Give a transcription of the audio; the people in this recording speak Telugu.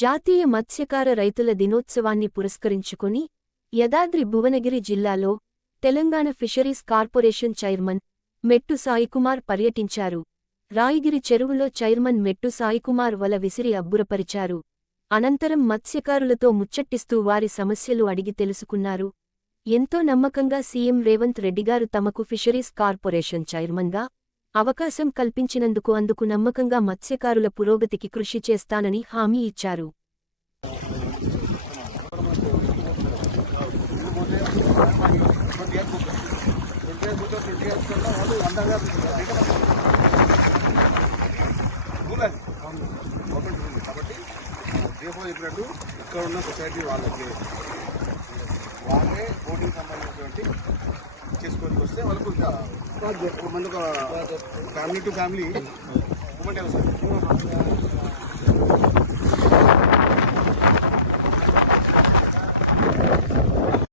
జాతీయ మత్స్యకార రైతుల దినోత్సవాన్ని పురస్కరించుకుని యాదాద్రి భువనగిరి జిల్లాలో తెలంగాణ ఫిషరీస్ కార్పొరేషన్ చైర్మన్ మెట్టు సాయికుమార్ పర్యటించారు. రాయిగిరి చెరువులో చైర్మన్ మెట్టు సాయికుమార్ వల విసిరి అబ్బురపరిచారు. అనంతరం మత్స్యకారులతో ముచ్చటిస్తూ వారి సమస్యలు అడిగి తెలుసుకున్నారు. ఎంతో నమ్మకంగా సీఎం రేవంత్ రెడ్డిగారు తమకు ఫిషరీస్ కార్పొరేషన్ చైర్మన్గా అవకాశం కల్పించినందుకు అందుకు నమ్మకంగా మత్స్యకారుల పురోగతికి కృషి చేస్తానని హామీ ఇచ్చారు. ఇక్కడ ఉన్న సొసైటీ వాళ్ళే బోటింగ్ సంబంధించినటువంటి చేసుకొని వస్తే వాళ్ళకు మంది ఫ్యామిలీ టు ఫ్యామిలీ